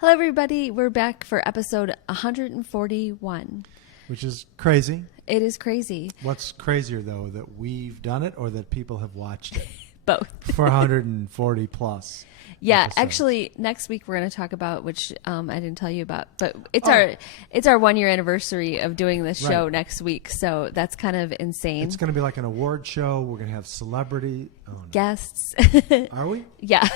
Hello, everybody. We're back for episode 141. Which is crazy. It is crazy. What's crazier, though, that we've done it or that people have watched it? Both. For 140 plus. Yeah, episodes. Actually, next week we're going to talk about, which I didn't tell you about, but it's our 1 year anniversary of doing this show next week. So that's kind of insane. It's going to be like an award show. We're going to have celebrity guests. Are we? Yeah.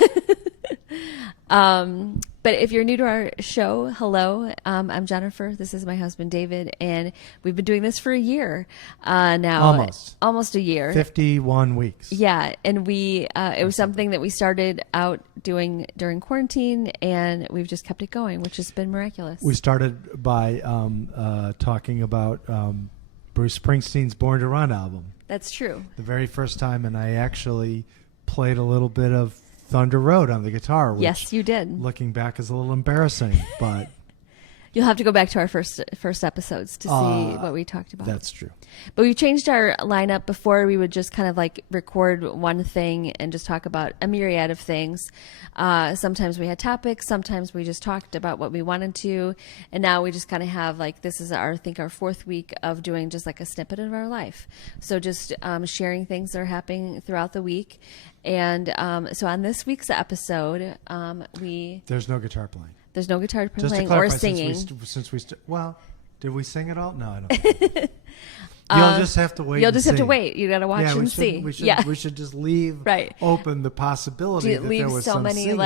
But if you're new to our show, hello, I'm Jennifer. This is my husband, David, and we've been doing this for a year now. Almost a year. 51 weeks. Yeah, and it was something that we started out doing during quarantine, and we've just kept it going, which has been miraculous. We started by talking about Bruce Springsteen's Born to Run album. That's true. The very first time, and I actually played a little bit of Thunder Road on the guitar. Which, yes, you did. Looking back is a little embarrassing, but you'll have to go back to our first episodes to see what we talked about. That's true. But we've changed our lineup. Before, we would just kind of like record one thing and just talk about a myriad of things. Sometimes we had topics. Sometimes we just talked about what we wanted to. And now we just kind of have like, this is our fourth week of doing just like a snippet of our life. So just sharing things that are happening throughout the week. And so on this week's episode, there's no guitar playing. There's no guitar playing or singing. Well, did we sing at all? No, I don't. You'll just have to wait. You'll just have to wait. You got to watch and see. We should just leave open the possibility that there was some singing.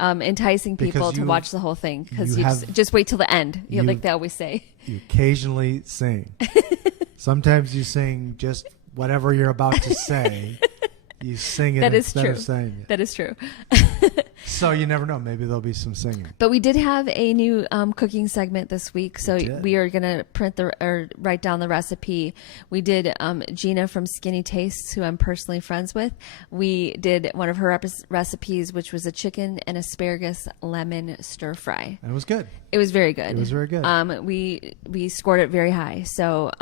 Enticing people to watch the whole thing because you just wait till the end. Like they always say. You occasionally sing. Sometimes you sing just whatever you're about to say. You sing it instead of saying it. That is true. So you never know. Maybe there'll be some singing. But we did have a new cooking segment this week. So we are going to write down the recipe. We did Gina from Skinny Tastes, who I'm personally friends with. We did one of her recipes, which was a chicken and asparagus lemon stir fry. And it was good. It was very good. It was very good. We scored it very high. So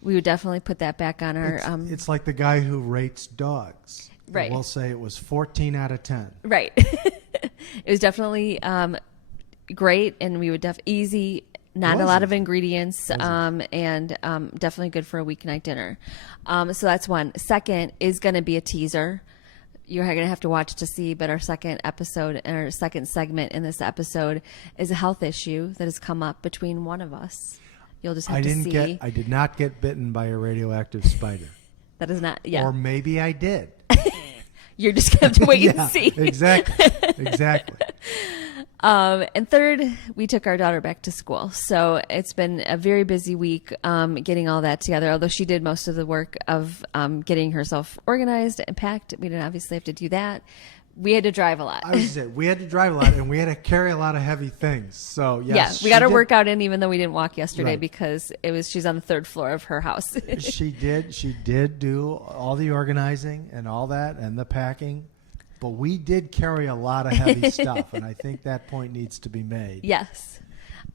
we would definitely put that back on our... it's like the guy who rates dogs. Right. We'll say it was 14 out of 10. Right. It was definitely great, and we would easy, not a lot of ingredients, and definitely good for a weeknight dinner. So that's one. Second is going to be a teaser. You're going to have to watch to see, but our second segment in this episode is a health issue that has come up between one of us. You'll just have to see. I did not get bitten by a radioactive spider. That is not, yeah. Or maybe I did. You're just going to have to wait and see. Exactly. And third, we took our daughter back to school. So it's been a very busy week getting all that together. Although she did most of the work of getting herself organized and packed. We didn't obviously have to do that. We had to drive a lot. We had to drive a lot, and we had to carry a lot of heavy things. So yes, we got her workout in, even though we didn't walk yesterday because she's on the third floor of her house. She did do all the organizing and all that, and the packing, but we did carry a lot of heavy stuff, and I think that point needs to be made. Yes.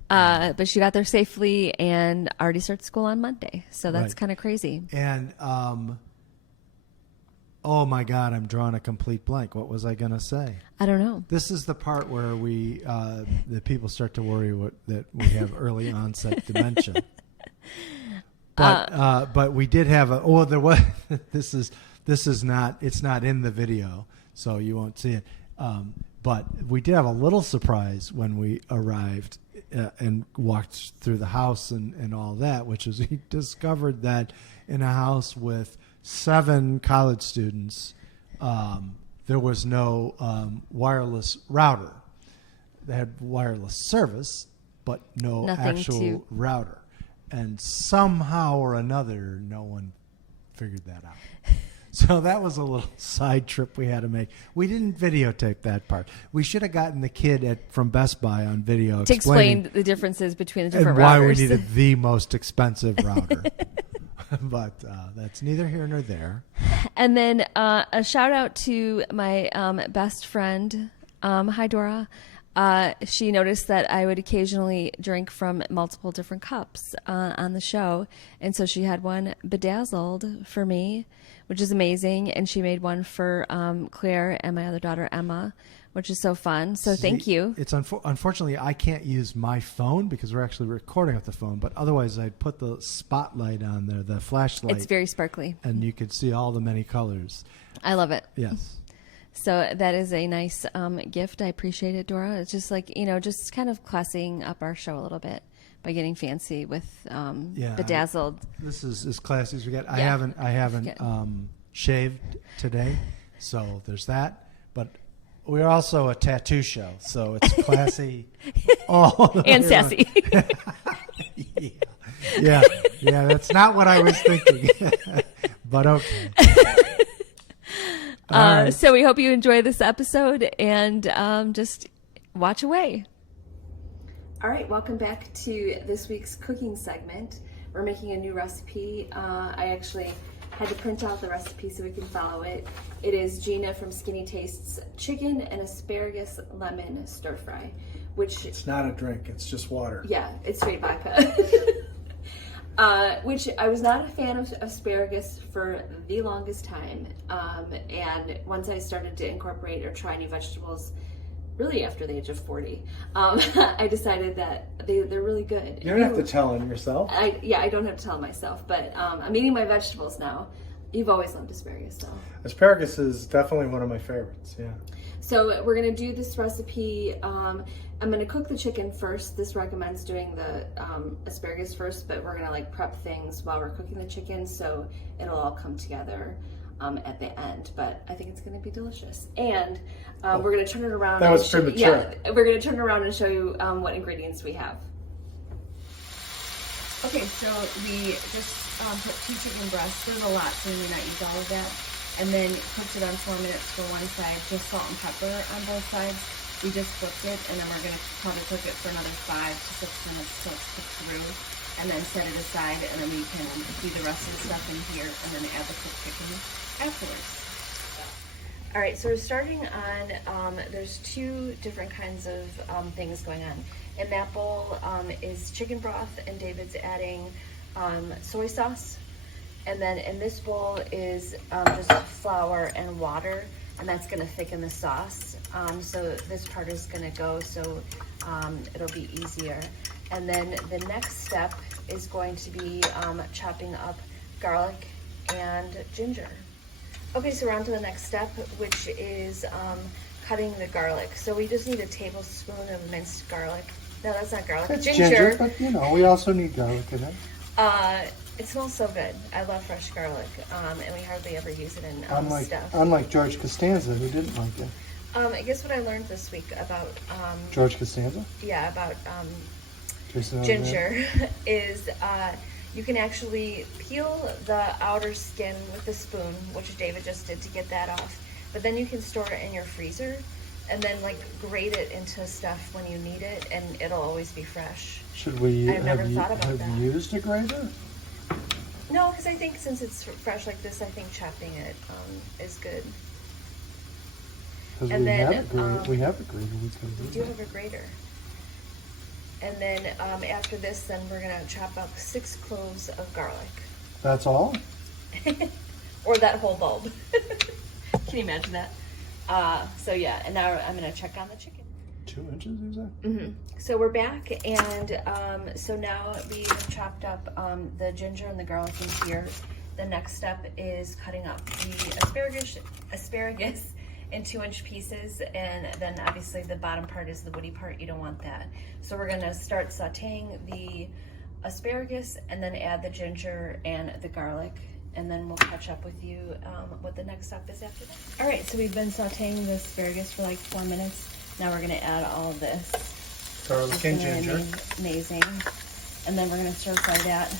But she got there safely and already starts school on Monday, so that's kind of crazy. And oh my God, I'm drawing a complete blank. What was I going to say? I don't know. This is the part where the people start to worry that we have early onset dementia. But we did have there was, this is not, it's not in the video, so you won't see it. But we did have a little surprise when we arrived and walked through the house and all that, which is we discovered that in a house with 7 college students, there was no wireless router. They had wireless service, but no actual router. And somehow or another, no one figured that out. So that was a little side trip we had to make. We didn't videotape that part. We should have gotten the kid from Best Buy on video to explain the differences between the different and routers. why we needed the most expensive router. But that's neither here nor there. And then a shout out to my best friend. Hi, Dora. She noticed that I would occasionally drink from multiple different cups on the show. And so she had one bedazzled for me which is amazing. And she made one for Claire and my other daughter, Emma, which is so fun. So thank you. It's unfortunately, I can't use my phone because we're actually recording with the phone. But otherwise, I'd put the spotlight on there, the flashlight. It's very sparkly. And you could see all the many colors. I love it. Yes. So that is a nice gift. I appreciate it, Dora. It's just like, just kind of classing up our show a little bit by getting fancy with bedazzled. This is as classy as we get. Yeah. I haven't shaved today, so there's that. But we're also a tattoo show, so it's classy. And sassy. Yeah. That's not what I was thinking, but okay. Right. So we hope you enjoy this episode and just watch away. All right, welcome back to this week's cooking segment. We're making a new recipe. I actually had to print out the recipe so we can follow it. It is Gina from Skinny Tastes chicken and asparagus lemon stir fry, which It's not a drink, it's just water. Yeah, it's straight vodka. Which I was not a fan of asparagus for the longest time. And once I started to incorporate or try new vegetables, really after the age of 40, I decided that they're really good. You don't have to tell them yourself. I don't have to tell myself, but I'm eating my vegetables now. You've always loved asparagus, though. Asparagus is definitely one of my favorites, yeah. So we're going to do this recipe. I'm going to cook the chicken first. This recommends doing the asparagus first, but we're going to prep things while we're cooking the chicken, so it'll all come together at the end. But I think it's going to be delicious. And we're going to turn it around. That was premature. Yeah, we're going to turn it around and show you what ingredients we have. Okay, so we just put 2 chicken breasts. There's a lot, so we may not use all of that. And then cooked it on 4 minutes for one side, just salt and pepper on both sides. We just flipped it, and then we're going to probably cook it for another 5 to 6 minutes so it's cooked through. And then set it aside, and then we can do the rest of the stuff in here, and then add the cooked chicken afterwards. All right, so we're starting on, there's 2 different kinds of things going on. In that bowl is chicken broth, and David's adding soy sauce. And then in this bowl is just flour and water, and that's going to thicken the sauce. So this part is going to go so it'll be easier. And then the next step is going to be chopping up garlic and ginger. Okay, so we're on to the next step, which is cutting the garlic. So we just need a tablespoon of minced garlic. No, that's not garlic. It's ginger, but we also need garlic in it. It smells so good. I love fresh garlic, and we hardly ever use it in stuff. Unlike George Costanza, who didn't like it. I guess what I learned this week about George Costanza? Yeah, about Jason ginger is you can actually peel the outer skin with a spoon, which David just did to get that off. But then you can store it in your freezer, and then grate it into stuff when you need it, and it'll always be fresh. Should we I've never thought about that. Have you used a grater? No, because I think since it's fresh like this, I think chopping it is good. Because And we then, have a grater. We do have a grater. And then after this, then we're going to chop up 6 cloves of garlic. That's all? Or that whole bulb. Can you imagine that? So yeah, and now I'm going to check on the chicken. 2 inches, you said? Mm-hmm. So we're back, and so now we've chopped up the ginger and the garlic in here. The next step is cutting up the asparagus in 2-inch pieces, and then obviously the bottom part is the woody part. You don't want that. So we're going to start sauteing the asparagus and then add the ginger and the garlic, and then we'll catch up with you what the next step is after that. All right, so we've been sauteing the asparagus for 4 minutes. Now we're going to add all of this. Garlic and ginger. Amazing. And then we're going to stir fry that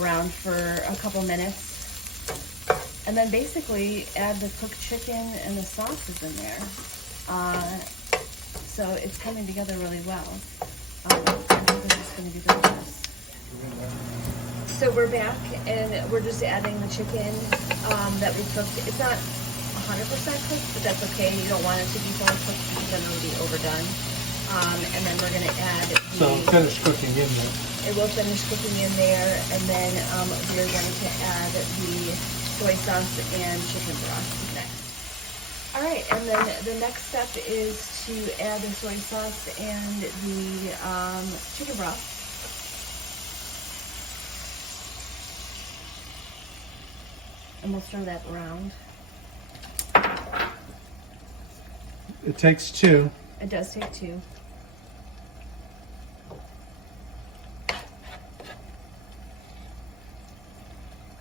around for a couple minutes. And then basically add the cooked chicken and the sauces in there. So it's coming together really well. I think this is going to be delicious. So we're back, and we're just adding the chicken that we cooked. It's not 100% cooked, but that's okay. You don't want it to be fully cooked because then it'll be overdone. And then we're going to add So finish cooking in there. It will finish cooking in there, and then we're going to add the soy sauce and chicken broth next. All right, and then the next step is to add the soy sauce and the chicken broth. And we'll stir that around. It takes two. It does take two.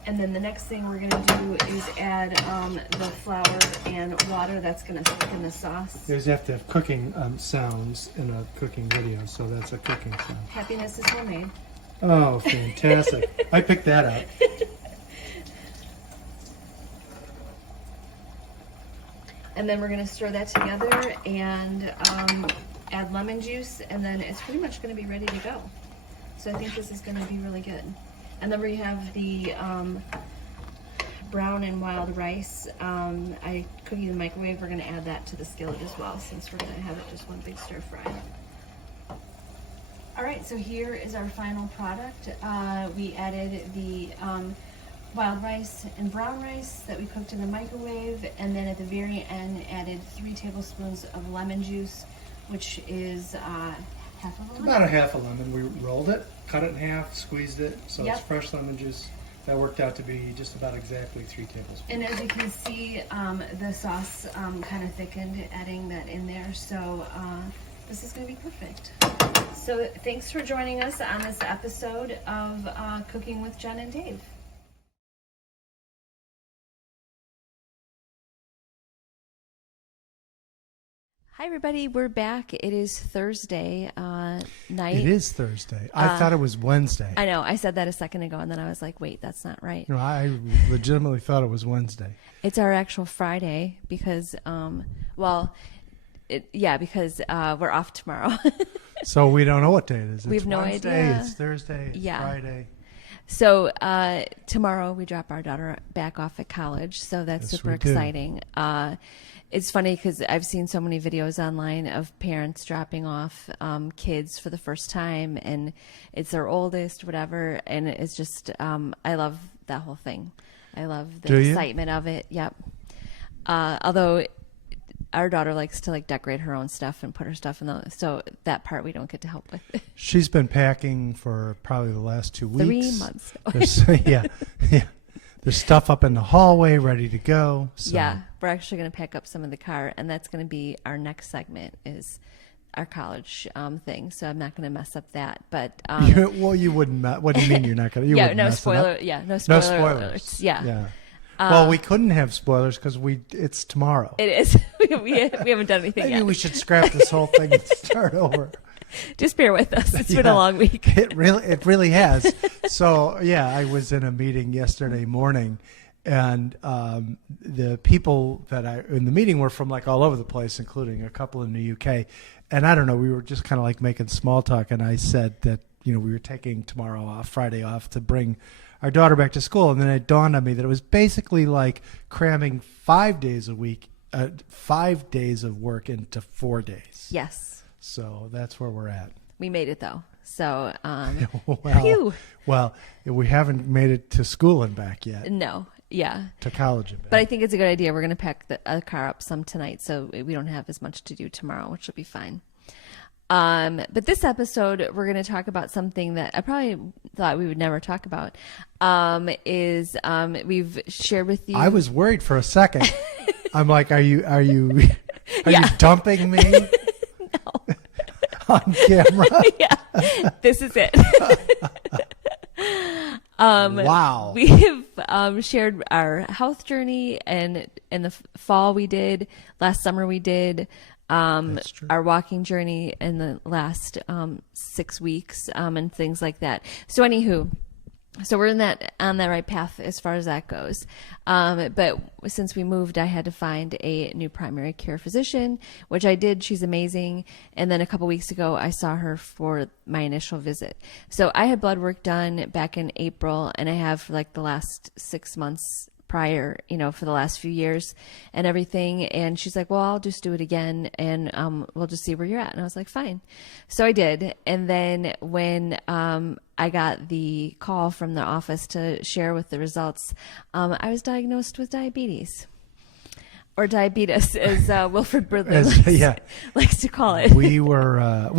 And then the next thing we're gonna do is add the flour and water that's gonna thicken the sauce. You have to have cooking sounds in a cooking video, so that's a cooking sound. Happiness is homemade. Oh, fantastic. I picked that up. And then we're gonna stir that together and add lemon juice, and then it's pretty much gonna be ready to go. So I think this is gonna be really good. And then we have the brown and wild rice. I cook it in the microwave. We're gonna add that to the skillet as well, since we're gonna have it just one big stir fry. All right, so here is our final product. We added the wild rice and brown rice that we cooked in the microwave, and then at the very end added 3 tablespoons of lemon juice, which is half of a lemon. About a half a lemon. We rolled it, cut it in half, squeezed it, so Yep. it's fresh lemon juice. That worked out to be just about exactly 3 tablespoons. And as you can see, the sauce kind of thickened, adding that in there. So this is going to be perfect. So thanks for joining us on this episode of Cooking with Jen and Dave. Hi everybody, we're back. It is Thursday night. It is Thursday. I thought it was Wednesday. I know. I said that a second ago, and then I was like, wait, that's not right. No, I legitimately thought it was Wednesday. It's our actual Friday because, because we're off tomorrow. So we don't know what day it is. We It's have no Wednesday, idea. It's Thursday. It's Yeah. Friday. So tomorrow we drop our daughter back off at college, so that's Yes, super we do. exciting. It's funny because I've seen so many videos online of parents dropping off kids for the first time, and it's their oldest, whatever, and it's just I love that whole thing. I love the Do you? excitement of it. Yep. Although our daughter likes to decorate her own stuff and put her stuff in so that part we don't get to help with. She's been packing for probably the last 2 weeks. 3 months. Yeah. There's stuff up in the hallway ready to go. So. Yeah, we're actually going to pack up some of the car, and that's going to be our next segment is our college thing. So I'm not going to mess up that. But Well, you wouldn't. What do you mean you're not going to? yeah, no spoiler. Yeah, no spoiler. No spoilers. Alerts. Yeah. Well, we couldn't have spoilers because it's tomorrow. It is. we haven't done anything Maybe yet. we should scrap this whole thing and start over. Just bear with us. It's been Yeah. a long week. It really has. So yeah, I was in a meeting yesterday morning, and the people that in the meeting were from all over the place, including a couple in the UK. And I don't know, we were just kind of making small talk, and I said that we were taking tomorrow off, Friday off, to bring our daughter back to school, and then it dawned on me that it was basically like cramming 5 days a week, 5 days of work into 4 days. Yes. So that's where we're at. We made it though. So Well, we haven't made it to school and back yet. no. Yeah. To college and back. But I think it's a good idea. We're going to pack the car up some tonight so we don't have as much to do tomorrow, which will be fine. But this episode, we're going to talk about something that I probably thought we would never talk about, we've shared with you. I was worried for a second. I'm like, are you you dumping me? No. On camera? Yeah, this is it. Wow. We have shared our health journey, and in the fall we did, last summer we did, That's true. our walking journey in the last 6 weeks, and things like that. So anywho, so we're on that right path as far as that goes. But since we moved, I had to find a new primary care physician, which I did. She's amazing. And then a couple weeks ago, I saw her for my initial visit. So I had blood work done back in April, and I have for the last 6 months prior, for the last few years and everything. And she's like, well, I'll just do it again, and we'll just see where you're at. And I was like, fine. So I did. And then when I got the call from the office to share with the results, I was diagnosed with diabetes. Or diabetes, as Wilfred Brimley likes to call it. We were,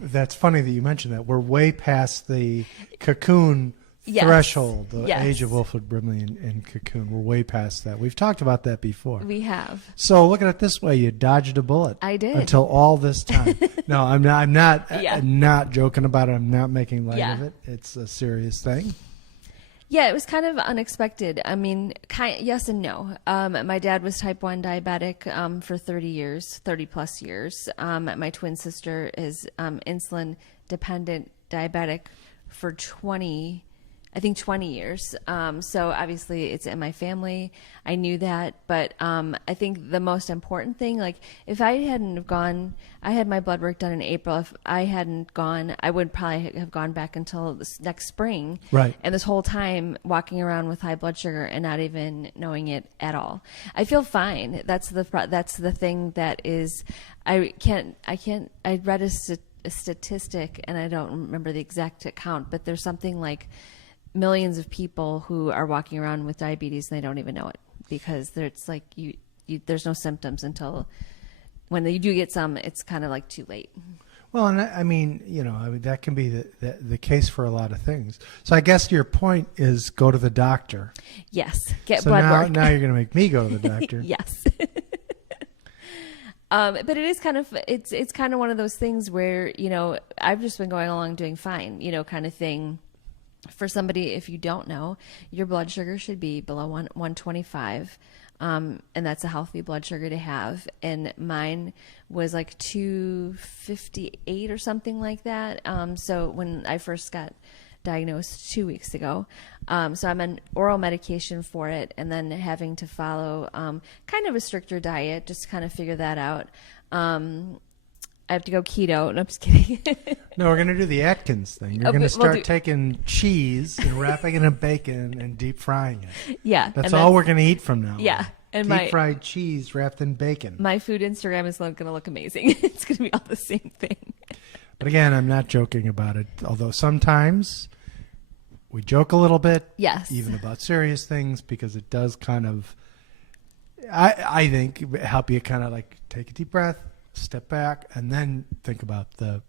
that's funny that you mentioned that. We're way past the cocoon threshold, the age of Wilfred Brimley in Cocoon. We're way past that. We've talked about that before. We have. So look at it this way: you dodged a bullet. I did. Until all this time. No, I'm not. I'm not joking about it. I'm not making light of it. It's a serious thing. Yeah, it was kind of unexpected. I mean, yes and no. My dad was type 1 diabetic for 30 plus years. My twin sister is insulin dependent diabetic for 20 years. So obviously it's in my family. I knew that, but I think the most important thing, like if I hadn't have gone, I had my blood work done in April. If I hadn't gone, I would probably have gone back until next spring. Right. And this whole time walking around with high blood sugar and not even knowing it at all. I feel fine. That's the thing that is, I read a statistic, and I don't remember the exact count, but there's something like millions of people who are walking around with diabetes and they don't even know it, because it's like there's no symptoms until when you do get some, it's kind of like too late. Well, and I mean, that can be the case for a lot of things. So I guess your point is go to the doctor. Yes, get blood work. Now you're going to make me go to the doctor. Yes. But it is kind of, it's kind of one of those things where, I've just been going along doing fine, kind of thing. For somebody, if you don't know, your blood sugar should be below 125, and that's a healthy blood sugar to have. And mine was like 258 or something like that. So when I first got diagnosed 2 weeks ago, so I'm on oral medication for it, and then having to follow kind of a stricter diet, just to kind of figure that out. I have to go keto. No, I'm just kidding. No, we're going to do the Atkins thing. You're going to start taking cheese and wrapping it in bacon and deep frying it. Yeah. That's all we're going to eat from now. Yeah. And deep fried cheese wrapped in bacon. My food Instagram is going to look amazing. It's going to be all the same thing. But again, I'm not joking about it. Although sometimes we joke a little bit. Yes. Even about serious things, because it does kind of, I think, help you kind of like take a deep breath, step back, and then think about the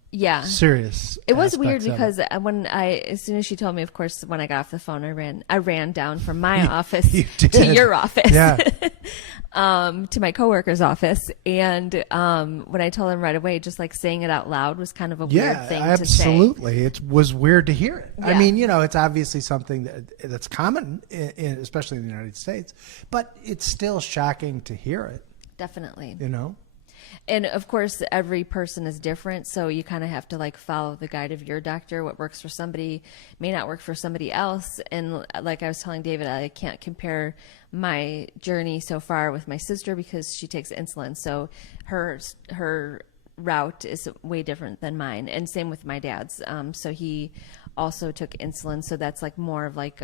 serious. It was weird because as soon as she told me, of course, when I got off the phone, I ran down from my office to your office, to my coworker's office, and when I told him right away, just like saying it out loud was kind of a weird thing to say. Absolutely, it was weird to hear it. Yeah. I mean, it's obviously something that's common, especially in the United States, but it's still shocking to hear it. Definitely, And of course, every person is different, so you kind of have to like follow the guide of your doctor. What works for somebody may not work for somebody else. And like I was telling David, I can't compare my journey so far with my sister because she takes insulin, so her route is way different than mine, and same with my dad's. So he also took insulin, so that's like more of like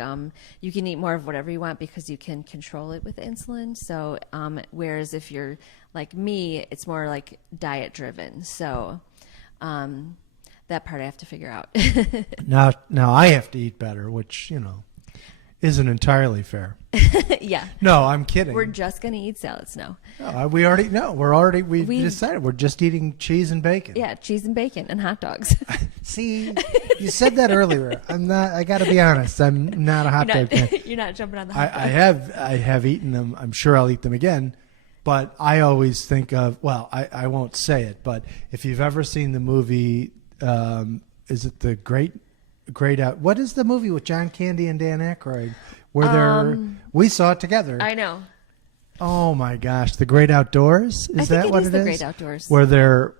you can eat more of whatever you want because you can control it with insulin. So whereas if you're like me, it's more like diet driven. So that part I have to figure out. now I have to eat better, which isn't entirely fair. Yeah. No, I'm kidding. We're just gonna eat salads now. We already know. We decided we're just eating cheese and bacon. Yeah, cheese and bacon and hot dogs. See, you said that earlier. I'm not. I got to be honest. I'm not a hot dog fan. You're not jumping on the hot dog. I have eaten them. I'm sure I'll eat them again. But I always think of. Well, I won't say it. But if you've ever seen the movie, is it the Great Out? What is the movie with John Candy and Dan Aykroyd? Where we saw it together. I know. Oh my gosh, The Great Outdoors? Is that what it is? The Great Outdoors. Where they're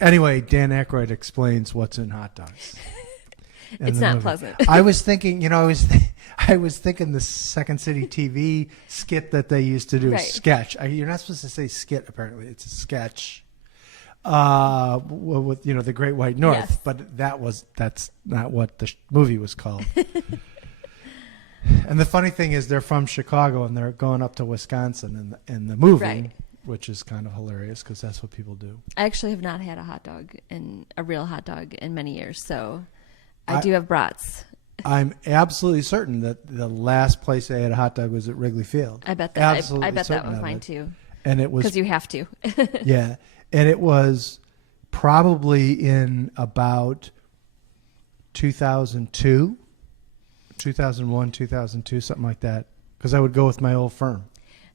anyway, Dan Aykroyd explains what's in hot dogs. It's not pleasant. I was thinking, I was thinking the Second City TV skit that they used to do, right. Sketch. You're not supposed to say skit, apparently. It's a sketch. With the Great White North, yes. But that's not what the movie was called. And the funny thing is, they're from Chicago and they're going up to Wisconsin in the movie, Right. which is kind of hilarious because that's what people do. I actually have not had a real hot dog in many years, so I do have brats. I'm absolutely certain that the last place I had a hot dog was at Wrigley Field. I bet that. Absolutely I bet that certain was of mine it. too. And it was Because you have to. yeah, and it was probably in about 2002, 2001, 2002, something like that. Because I would go with my old firm.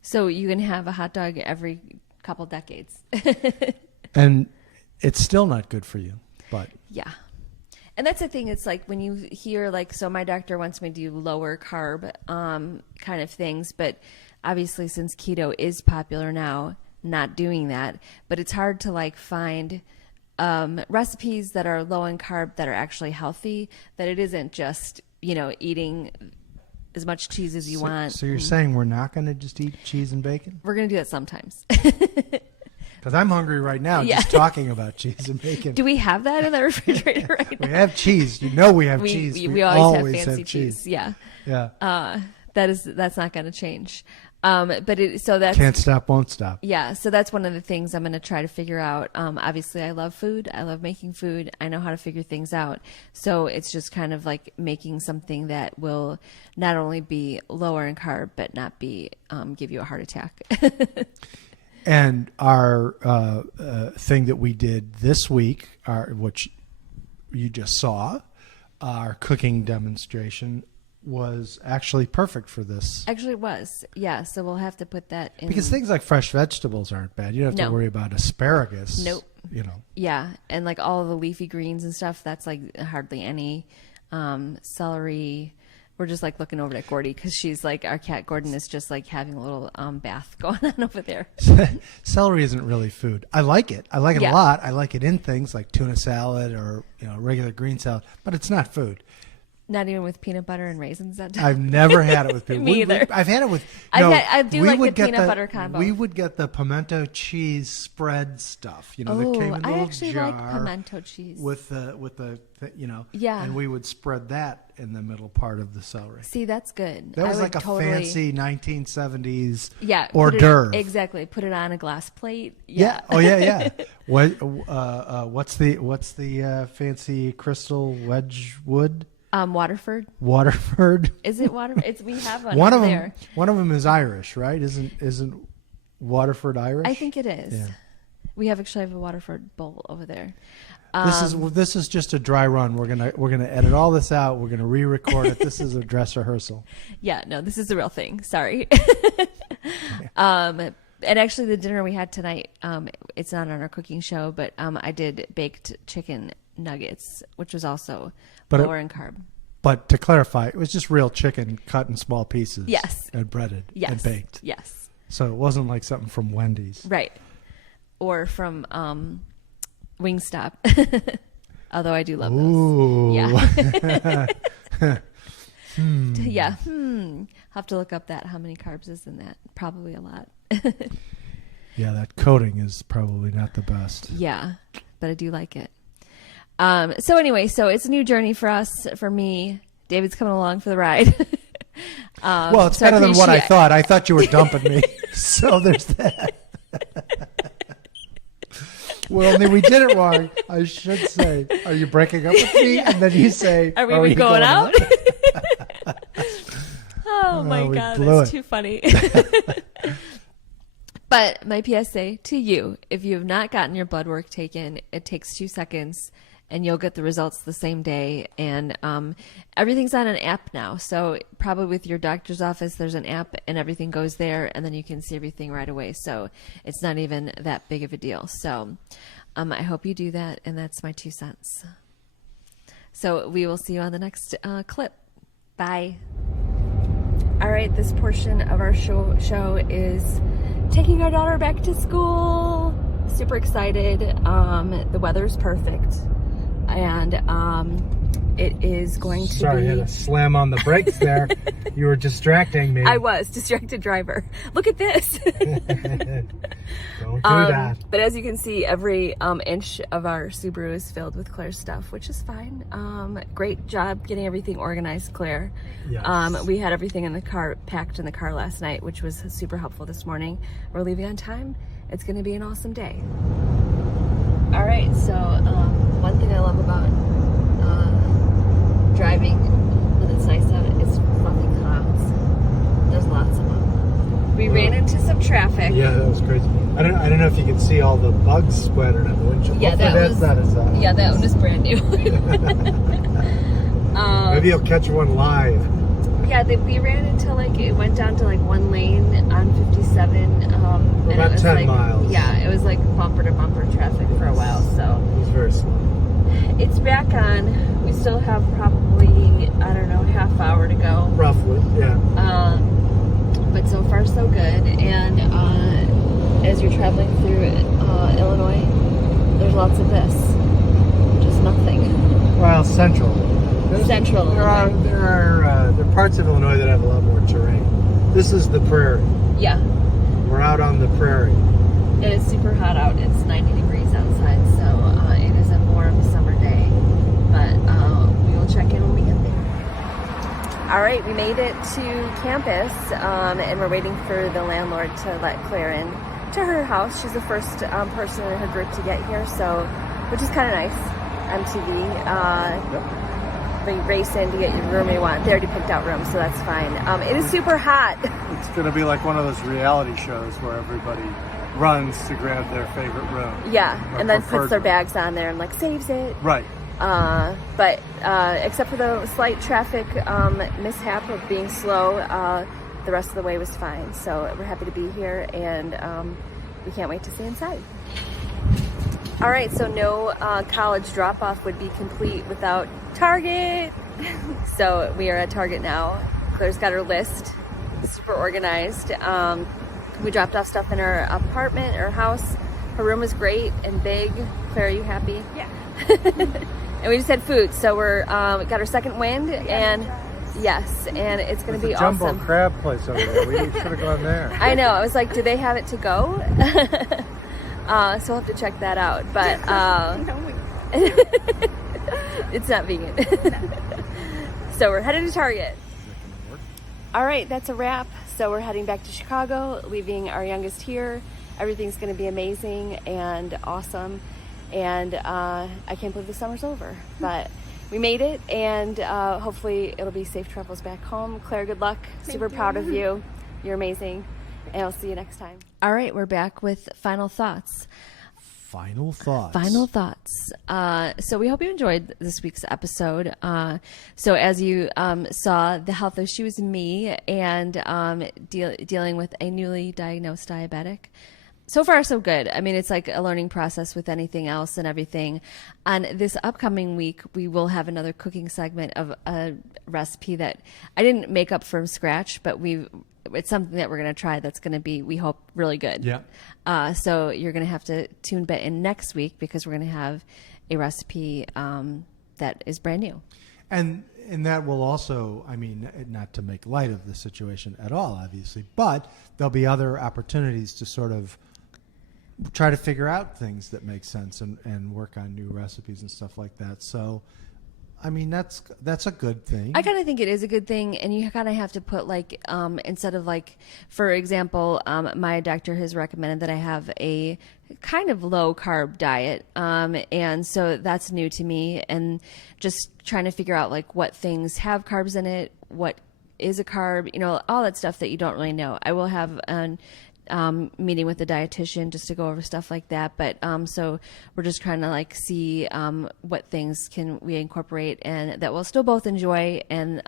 So you can have a hot dog every couple decades. And it's still not good for you, but Yeah. And that's the thing. It's like when you hear like, so my doctor wants me to do lower carb kind of things, but obviously since keto is popular now, not doing that, but it's hard to like find recipes that are low in carb that are actually healthy, that it isn't just, eating as much cheese as you want. So you're saying we're not going to just eat cheese and bacon? We're going to do that sometimes. Because I'm hungry right now just talking about cheese and bacon. Do we have that in the refrigerator right now? We have cheese. You know we have We, cheese. we always have fancy cheese. Yeah. Yeah. That's not going to change. But that's Can't stop, won't stop. yeah. So that's one of the things I'm going to try to figure out. Obviously, I love food. I love making food. I know how to figure things out. So it's just kind of like making something that will not only be lower in carb, but not be give you a heart attack. And our thing that we did this week, which you just saw, our cooking demonstration was actually perfect for this. Actually, it was. Yeah. So we'll have to put that in. Because things like fresh vegetables aren't bad. You don't have to No. worry about asparagus. Nope. Yeah. And like all the leafy greens and stuff, that's like hardly any celery. We're just like looking over at Gordy because she's like, our cat Gordon is just like having a little bath going on over there. Celery isn't really food. I like it. I like it Yeah. a lot. I like it in things like tuna salad or regular green salad, but it's not food. Not even with peanut butter and raisins. I've never had it with people. Me either. I've had it with. I do we like would the get peanut butter combo. We would get the pimento cheese spread stuff. That Oh, came in a I little actually jar like pimento cheese. with the Yeah. and we would spread that in the middle part of the celery. See, that's good. That was I like would a totally, fancy 1970s hors hors d'oeuvre. Exactly. Put it on a glass plate. Yeah. Oh yeah. What's the fancy crystal Wedgwood? Waterford. Waterford. Is it Waterford? We have one One over of there. them. One of them is Irish, right? Isn't Waterford Irish? I think it is. Yeah. We actually have a Waterford bowl over there. This is just a dry run. We're gonna edit all this out. We're gonna re-record it. This is a dress rehearsal. Yeah, no, this is the real thing. Sorry. And actually, the dinner we had tonight, it's not on our cooking show, but I did baked chicken nuggets, which was also lower in carb. But to clarify, it was just real chicken cut in small pieces. Yes. And breaded. Yes. And baked. Yes. So it wasn't like something from Wendy's. Right. Or from Wingstop. Although I do love those. Ooh. Yeah. Yeah. I'll have to look up how many carbs is in that. Probably a lot. Yeah, that coating is probably not the best. Yeah, but I do like it. So anyway, it's a new journey for us, for me. David's coming along for the ride. Well, it's better than what I thought. I thought you were dumping me. So there's that. Well, then we did it wrong. I should say, are you breaking up with me? And then you say, Are we going out? Oh my we God, blew that's it. too funny. But my PSA to you, if you have not gotten your blood work taken, it takes 2 seconds and you'll get the results the same day. And everything's on an app now. So probably with your doctor's office, there's an app and everything goes there and then you can see everything right away. So it's not even that big of a deal. So I hope you do that. And that's my 2 cents. So we will see you on the next clip. Bye. All right, this portion of our show is taking our daughter back to school. Super excited. The weather's perfect. And it is going to Sorry, be... I had to slam on the brakes there. You were distracting me. I was distracted driver. Look at this. Don't do that. But as you can see, every inch of our Subaru is filled with Claire's stuff, which is fine. Great job getting everything organized, Claire. Yes. We had everything in the car, packed in the car last night, which was super helpful this morning. We're leaving on time. It's going to be an awesome day. All right, so one thing I love about driving when it's nice out is fluffy clouds. There's lots of them. We ran into some traffic. Yeah, that was crazy. I don't know if you can see all the bugs splattered on the windshield. Yeah, that one was brand new. Maybe you'll catch one live. Yeah, we ran into it went down to one lane on 57. And About it was 10 miles. Yeah, it was bumper to bumper traffic for a while, so. It was very slow. It's back on. We still have probably, I don't know, half hour to go. Roughly, yeah. But so far so good. And as you're traveling through Illinois, there's lots of this. Just nothing. Well, central. Central. There are parts of Illinois that have a lot more terrain. This is the prairie. Yeah. We're out on the prairie. And it's super hot out. It's 90 degrees outside, so it is a warm summer day. But we will check in when we get there. All right, we made it to campus, and we're waiting for the landlord to let Claire in to her house. She's the first person in her group to get here, so which is kind of nice. MTV. They race in to get your room you want. They already picked out rooms, so that's fine. It is super hot. It's going to be like one of those reality shows where everybody runs to grab their favorite room. Yeah, and then preferred puts their room. bags on there and saves it. Right. But except for the slight traffic mishap of being slow, the rest of the way was fine. So we're happy to be here, and we can't wait to see inside. All right, so no college drop-off would be complete without Target. So we are at Target now. Claire's got her list, super organized. We dropped off stuff in her apartment, her house. Her room was great and big. Claire, are you happy? Yeah. And we just had food, so we got our second wind, and yes, and it's going to be Jumbo awesome. crab place over there. We should have gone there. I know. I was like, do they have it to go? So we'll have to check that out. But No, it's not vegan. So we're headed to Target. All right, that's a wrap. So we're heading back to Chicago, leaving our youngest here. Everything's going to be amazing and awesome. And I can't believe the summer's over. But we made it, and hopefully it'll be safe travels back home. Claire, good luck. Super proud of you. You're amazing. And I'll see you next time. All right, we're back with final thoughts. Final thoughts. Final thoughts. So we hope you enjoyed this week's episode. So as you saw, the health issue is me, and dealing with a newly diagnosed diabetic. So far, so good. I mean, it's like a learning process with anything else and everything. On this upcoming week, we will have another cooking segment of a recipe that I didn't make up from scratch, but it's something that we're going to try that's going to be, we hope, really good. Yeah. So you're going to have to tune in next week, because we're going to have a recipe that is brand new. And that will also, I mean, not to make light of the situation at all, obviously, but there'll be other opportunities to sort of try to figure out things that make sense and work on new recipes and stuff like that. So, I mean, that's a good thing. I kind of think it is a good thing, and you kind of have to put instead of for example, my doctor has recommended that I have a kind of low carb diet, and so that's new to me, and just trying to figure out what things have carbs in it, what is a carb, all that stuff that you don't really know. I will have an meeting with the dietitian just to go over stuff like that. But so we're just trying to see what things can we incorporate and that we'll still both enjoy and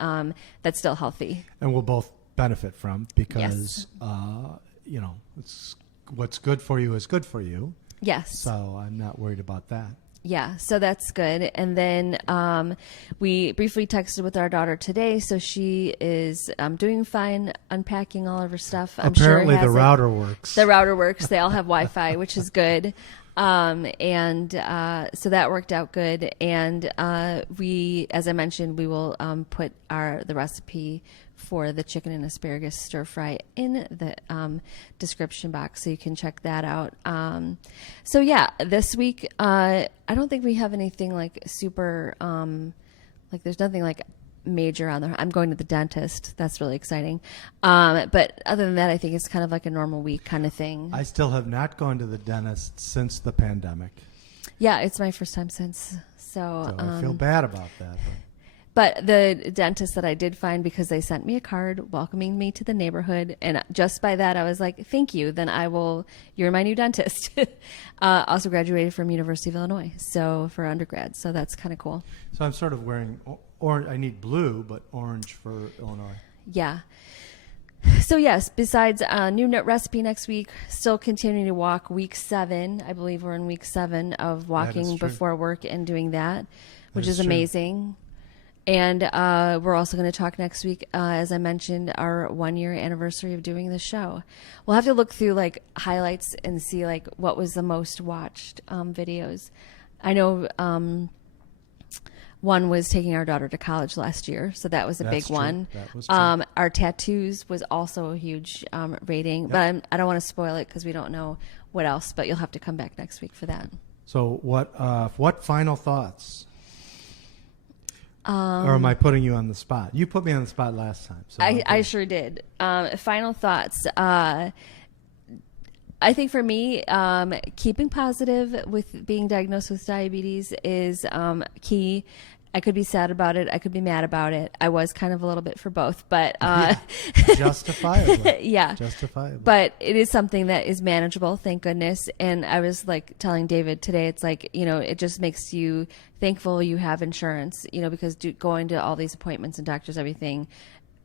that's still healthy. And we'll both benefit from, because it's what's good for you is good for you. Yes. So I'm not worried about that. Yeah, so that's good. And then we briefly texted with our daughter today, so she is doing fine, unpacking all of her stuff. I'm Apparently, sure the router works. The router works. They all have Wi-Fi, which is good. So that worked out good. And we, as I mentioned, we will put the recipe for the chicken and asparagus stir fry in the description box, so you can check that out. So yeah, this week I don't think we have anything like super like there's nothing like major on there. I'm going to the dentist. That's really exciting. But other than that, I think it's kind of like a normal week kind of thing. I still have not gone to the dentist since the pandemic. Yeah, it's my first time since. So I feel bad about that. But the dentist that I did find, because they sent me a card welcoming me to the neighborhood, and just by that I was like, thank you, then you're my new dentist. Also graduated from University of Illinois, so for undergrad, so that's kind of cool. So I'm sort of wearing orange. I need blue, but orange for Illinois. Yeah. So yes, besides new recipe next week, still continuing to walk week 7. I believe we're in week 7 of walking before work and doing that, which is amazing. And we're also going to talk next week, as I mentioned, our 1-year anniversary of doing the show. We'll have to look through like highlights and see like what was the most watched videos. I know one was taking our daughter to college last year, so that was a big one. That was true. Our tattoos was also a huge rating, but I don't want to spoil it because we don't know what else. But you'll have to come back next week for that. So what final thoughts? Or am I putting you on the spot? You put me on the spot last time. So I sure did. Final thoughts. I think for me, keeping positive with being diagnosed with diabetes is key. I could be sad about it. I could be mad about it. I was kind of a little bit for both, but justifiably. Yeah. Justifiably. But it is something that is manageable, thank goodness. And I was like telling David today, it's like, it just makes you thankful you have insurance, because going to all these appointments and doctors, everything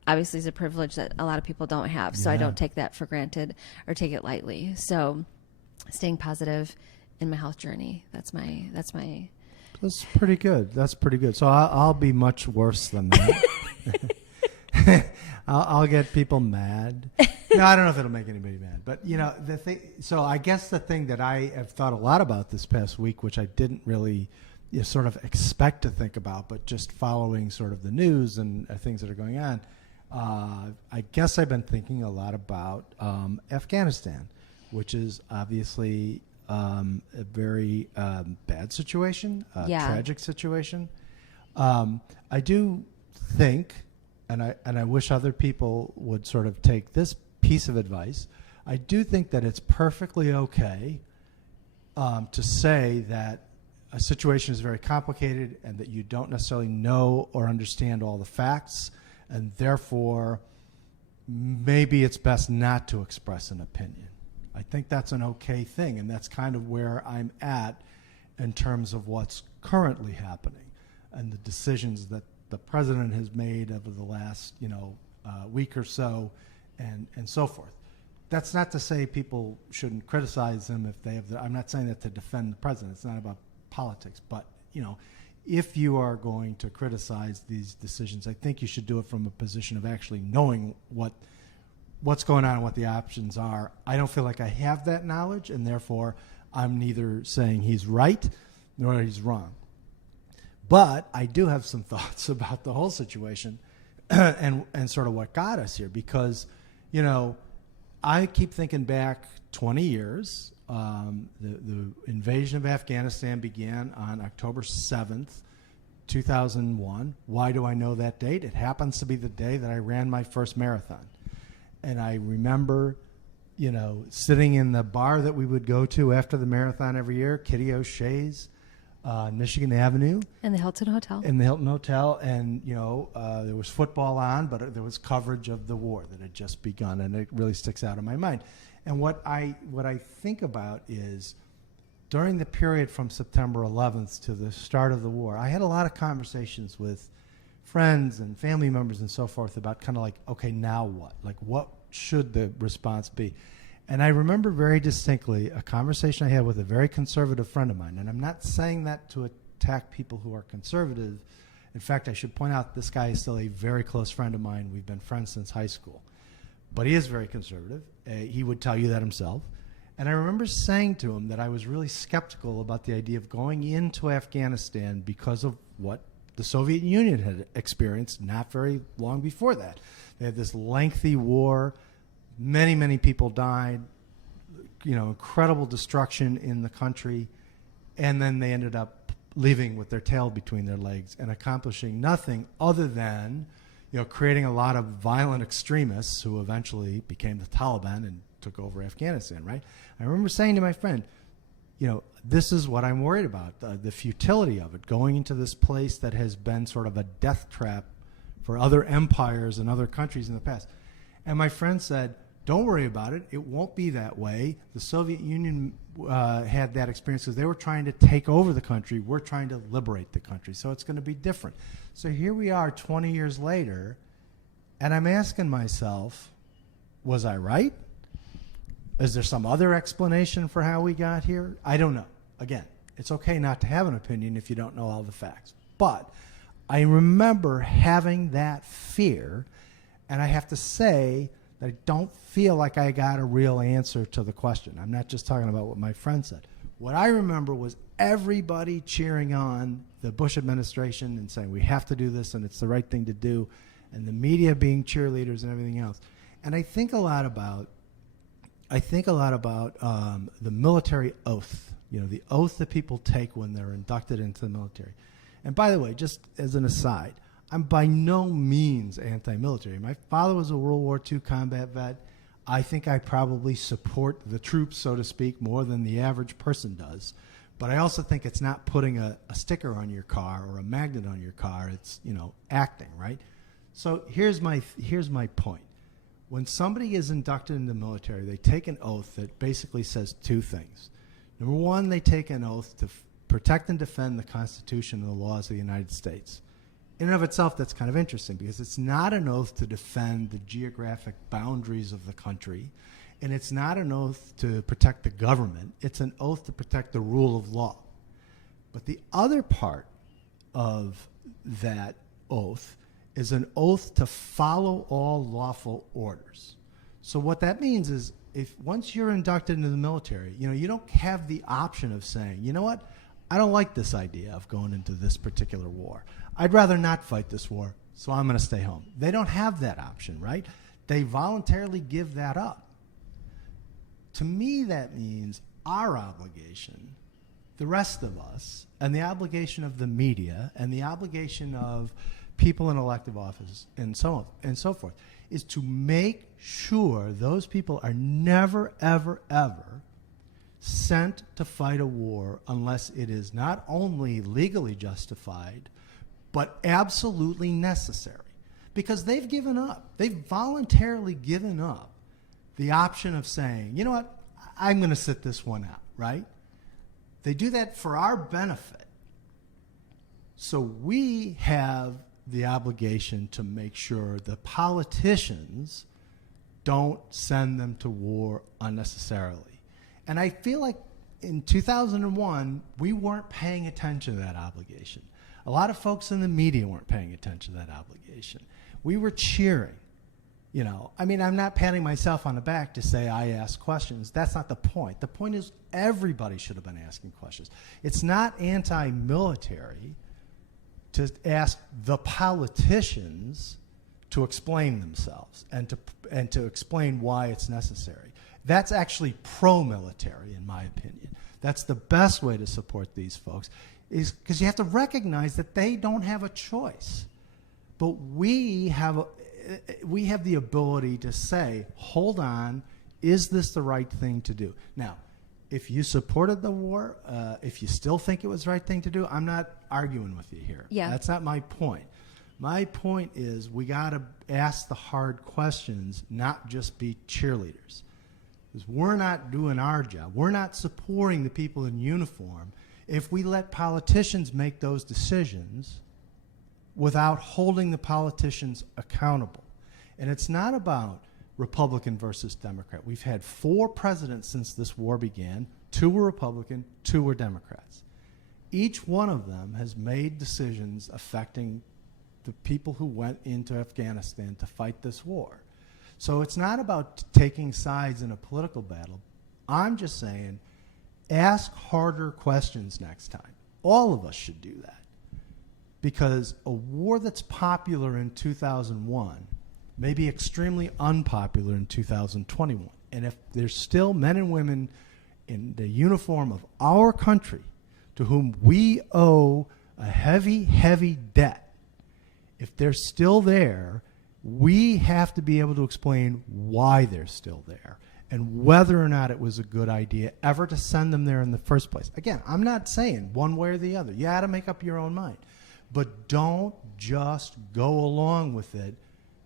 obviously is a privilege that a lot of people don't have. So I don't take that for granted or take it lightly. So staying positive in my health journey, that's my That's pretty good. That's pretty good. So I'll be much worse than that. I'll get people mad. No, I don't know if it'll make anybody mad. But, the thing. So I guess the thing that I have thought a lot about this past week, which I didn't really sort of expect to think about, but just following sort of the news and things that are going on, I guess I've been thinking a lot about Afghanistan, which is obviously a very bad situation, tragic situation. I do think, and I wish other people would sort of take this piece of advice. I do think that it's perfectly okay to say that a situation is very complicated and that you don't necessarily know or understand all the facts, and therefore maybe it's best not to express an opinion. I think that's an okay thing, and that's kind of where I'm at in terms of what's currently happening and the decisions that the president has made over the last week or so, and so forth. That's not to say people shouldn't criticize him if they have. I'm not saying that to defend the president. It's not about politics, but if you are going to criticize these decisions, I think you should do it from a position of actually knowing what's going on and what the options are. I don't feel like I have that knowledge, and therefore I'm neither saying he's right nor he's wrong. But I do have some thoughts about the whole situation and sort of what got us here, because, I keep thinking back 20 years. The invasion of Afghanistan began on October 7th, 2001. Why do I know that date? It happens to be the day that I ran my first marathon. And I remember, sitting in the bar that we would go to after the marathon every year, Kitty O'Shea's, Michigan Avenue. And the Hilton Hotel. In the Hilton Hotel. And, there was football on, but there was coverage of the war that had just begun, and it really sticks out in my mind. And what I think about is during the period from September 11th to the start of the war, I had a lot of conversations with friends and family members and so forth about kind of like, okay, now what? Like, what should the response be? And I remember very distinctly a conversation I had with a very conservative friend of mine. And I'm not saying that to attack people who are conservative. In fact, I should point out this guy is still a very close friend of mine. We've been friends since high school. But he is very conservative. He would tell you that himself. And I remember saying to him that I was really skeptical about the idea of going into Afghanistan because of what the Soviet Union had experienced not very long before that. They had this lengthy war. Many, many people died, incredible destruction in the country, and then they ended up leaving with their tail between their legs and accomplishing nothing other than, creating a lot of violent extremists who eventually became the Taliban and took over Afghanistan, right? I remember saying to my friend, this is what I'm worried about, the futility of it, going into this place that has been sort of a death trap for other empires and other countries in the past. And my friend said, don't worry about it. It won't be that way. The Soviet Union had that experience because they were trying to take over the country. We're trying to liberate the country. So it's going to be different. So here we are 20 years later, and I'm asking myself, was I right? Is there some other explanation for how we got here? I don't know. Again, it's okay not to have an opinion if you don't know all the facts. But I remember having that fear, and I have to say that I don't feel like I got a real answer to the question. I'm not just talking about what my friend said. What I remember was everybody cheering on the Bush administration and saying we have to do this and it's the right thing to do, and the media being cheerleaders and everything else. And I think a lot about the military oath, the oath that people take when they're inducted into the military. And by the way, just as an aside, I'm by no means anti-military. My father was a World War II combat vet. I think I probably support the troops, so to speak, more than the average person does. But I also think it's not putting a sticker on your car or a magnet on your car. It's, acting, right? So here's my point. When somebody is inducted into the military, they take an oath that basically says two things. Number one, they take an oath to protect and defend the Constitution and the laws of the United States. In and of itself, that's kind of interesting because it's not an oath to defend the geographic boundaries of the country, and it's not an oath to protect the government. It's an oath to protect the rule of law. But the other part of that oath is an oath to follow all lawful orders. So what that means is if once you're inducted into the military, you don't have the option of saying, you know what, I don't like this idea of going into this particular war. I'd rather not fight this war, so I'm going to stay home. They don't have that option, right? They voluntarily give that up. To me, that means our obligation, the rest of us, and the obligation of the media, and the obligation of people in elective office, and so on and so forth, is to make sure those people are never, ever, ever sent to fight a war unless it is not only legally justified, but absolutely necessary. Because they've given up. They've voluntarily given up the option of saying, you know what, I'm going to sit this one out, right? They do that for our benefit. So we have the obligation to make sure the politicians don't send them to war unnecessarily. And I feel like in 2001, we weren't paying attention to that obligation. A lot of folks in the media weren't paying attention to that obligation. We were cheering. I'm not patting myself on the back to say I asked questions. That's not the point. The point is everybody should have been asking questions. It's not anti-military to ask the politicians to explain themselves and to explain why it's necessary. That's actually pro-military, in my opinion. That's the best way to support these folks, is because you have to recognize that they don't have a choice. But we have the ability to say, hold on, is this the right thing to do? Now, if you supported the war, if you still think it was the right thing to do, I'm not arguing with you here. Yeah. That's not my point. My point is we got to ask the hard questions, not just be cheerleaders. Because we're not doing our job. We're not supporting the people in uniform if we let politicians make those decisions without holding the politicians accountable. And it's not about Republican versus Democrat. We've had 4 presidents since this war began. 2 were Republican, 2 were Democrats. Each one of them has made decisions affecting the people who went into Afghanistan to fight this war. So it's not about taking sides in a political battle. I'm just saying, ask harder questions next time. All of us should do that. Because a war that's popular in 2001 may be extremely unpopular in 2021. And if there's still men and women in the uniform of our country to whom we owe a heavy, heavy debt, if they're still there, we have to be able to explain why they're still there and whether or not it was a good idea ever to send them there in the first place. Again, I'm not saying one way or the other. You got to make up your own mind. But don't just go along with it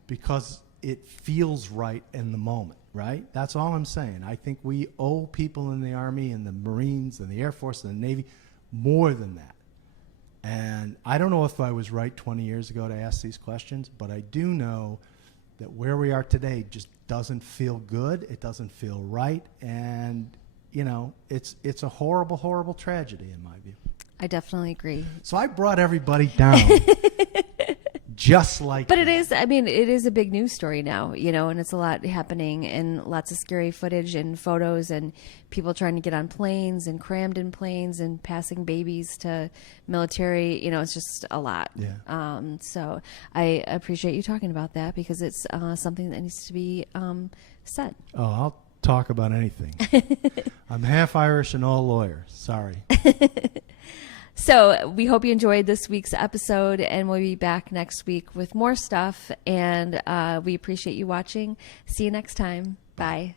because it feels right in the moment, right? That's all I'm saying. I think we owe people in the Army and the Marines and the Air Force and the Navy more than that. And I don't know if I was right 20 years ago to ask these questions, but I do know that where we are today just doesn't feel good. It doesn't feel right. And, you know, it's a horrible, horrible tragedy in my view. I definitely agree. So I brought everybody down just like But that. it is, I mean, it is a big news story now, you know, and it's a lot happening and lots of scary footage and photos and people trying to get on planes and crammed in planes and passing babies to military, you know, it's just a lot. Yeah. So I appreciate you talking about that because it's something that needs to be said. Oh, I'll talk about anything. I'm half Irish and all lawyers. Sorry. So we hope you enjoyed this week's episode, and we'll be back next week with more stuff. And we appreciate you watching. See you next time. Bye.